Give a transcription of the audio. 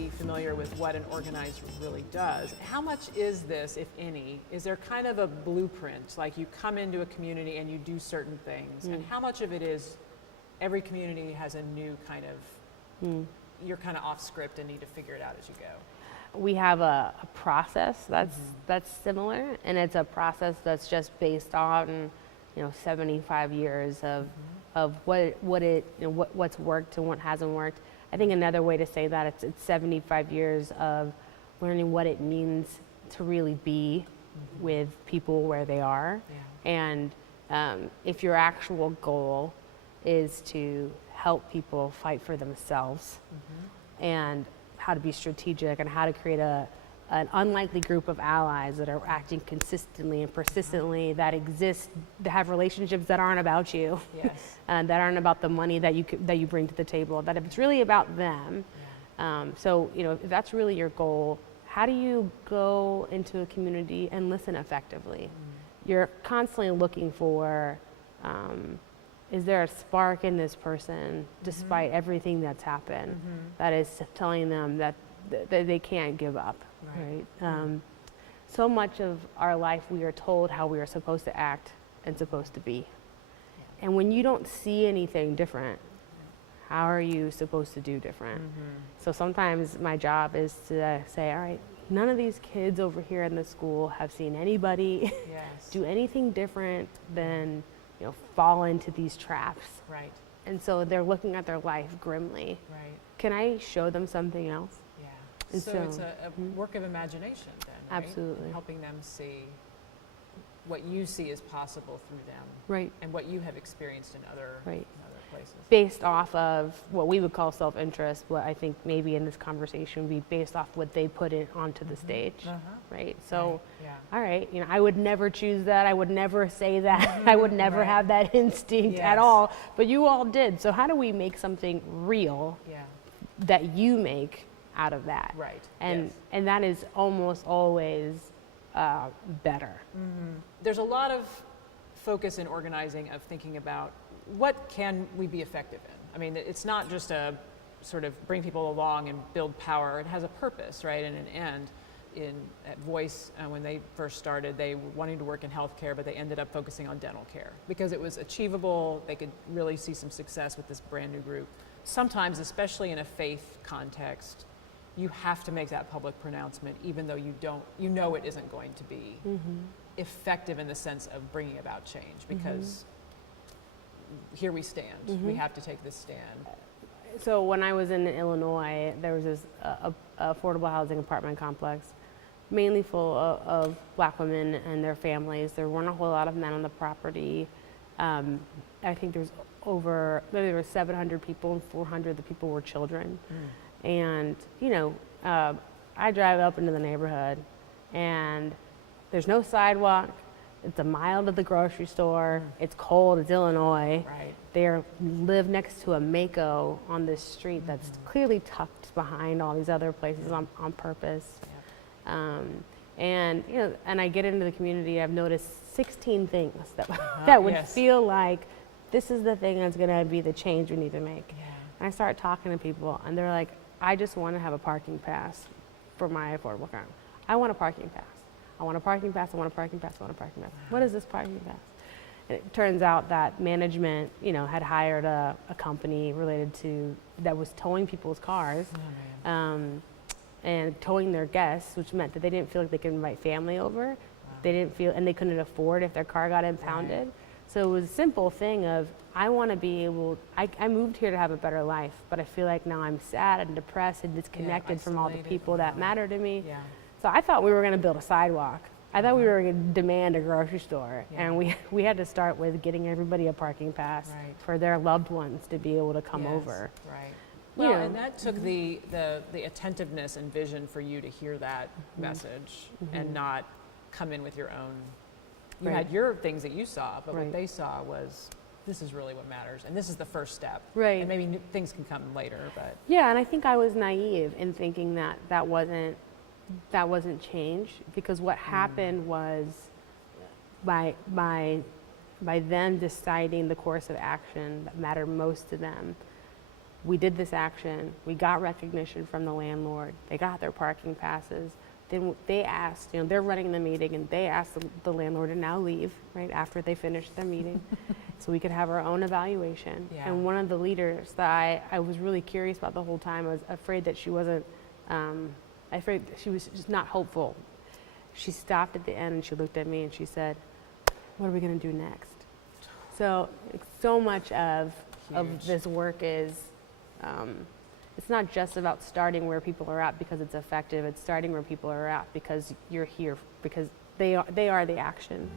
be familiar with what an organizer really does. How much is this, if any? Is there kind of a blueprint, like you come into a community and you do certain things, and how much of it is every community has a new kind of, you're kind of off script and need to figure it out as you go? We have a process that's similar, and it's a process that's just based on 75 years of what's worked and what hasn't worked. I think another way to say that it's 75 years of learning what it means to really be with people where they are, and if your actual goal is to help people fight for themselves, and how to be strategic and how to create an unlikely group of allies that are acting consistently and persistently, that exist, that have relationships that aren't about you, and that aren't about the money that you bring to the table, that if it's really about them. So if that's really your goal, how do you go into a community and listen effectively? You're constantly looking for, is there a spark in this person despite everything that's happened that is telling them that they can't give up, right? So much of our life we are told how we are supposed to act and supposed to be. And when you don't see anything different, how are you supposed to do different? So sometimes my job is to say, all right, none of these kids over here in the school have seen anybody do anything different than fall into these traps. Right. And so they're looking at their life grimly. Right. Can I show them something else? Yeah. And So it's a work of imagination then, right? Absolutely. And helping them see what you see as possible through them. Right. And what you have experienced in other places. Based off of what we would call self-interest, what I think maybe in this conversation would be based off what they put it onto the stage, right? So, all right, I would never choose that. I would never say that. I would never have that instinct at all. But you all did. So how do we make something real that you make out of that? Right. And that is almost always better. There's a lot of focus in organizing of thinking about what can we be effective in. I mean, it's not just a sort of bring people along and build power. It has a purpose, right, and an end. At Voice, when they first started, they were wanting to work in healthcare, but they ended up focusing on dental care because it was achievable. They could really see some success with this brand new group. Sometimes, especially in a faith context, you have to make that public pronouncement, even though you know it isn't going to be effective in the sense of bringing about change, because here we stand. We have to take this stand. So when I was in Illinois, there was this affordable housing apartment complex, mainly full of Black women and their families. There weren't a whole lot of men on the property. I think there were 700 people, and 400 of the people were children. And I drive up into the neighborhood, and there's no sidewalk. It's a mile to the grocery store. It's cold. It's Illinois. Right. They live next to a Mako on this street that's clearly tucked behind all these other places on purpose. And I get into the community. I've noticed 16 things that would feel like this is the thing that's going to be the change we need to make. And I start talking to people, and they're like, I just want to have a parking pass for my affordable car. I want a parking pass. I want a parking pass, I want a parking pass, I want a parking pass. What is this parking pass? And it turns out that management, had hired a company related to, that was towing people's cars, and towing their guests, which meant that they didn't feel like they could invite family over. They didn't feel, and they couldn't afford if their car got impounded. So it was a simple thing of, I want to be able, I moved here to have a better life, but I feel like now I'm sad and depressed and disconnected from all the people that matter to me. So I thought we were going to build a sidewalk. I thought we were going to demand a grocery store. And we had to start with getting everybody a parking pass for their loved ones to be able to come over. Right. Well, and that took the attentiveness and vision for you to hear that message and not come in with your own. You had your things that you saw, but what they saw was, this is really what matters, and this is the first step. And maybe things can come later, but. Yeah, and I think I was naive in thinking that wasn't change, because what happened was by them deciding the course of action that mattered most to them, we did this action, we got recognition from the landlord, they got their parking passes. Then they asked, they're running the meeting, and they asked the landlord to now leave, right, after they finished their meeting, so we could have our own evaluation. Yeah. And one of the leaders that I was really curious about the whole time, I was afraid that she wasn't, afraid she was just not hopeful. She stopped at the end and she looked at me and she said, "What are we going to do next?" So much of this work is, it's not just about starting where people are at because it's effective. It's starting where people are at because you're here, because they are the action.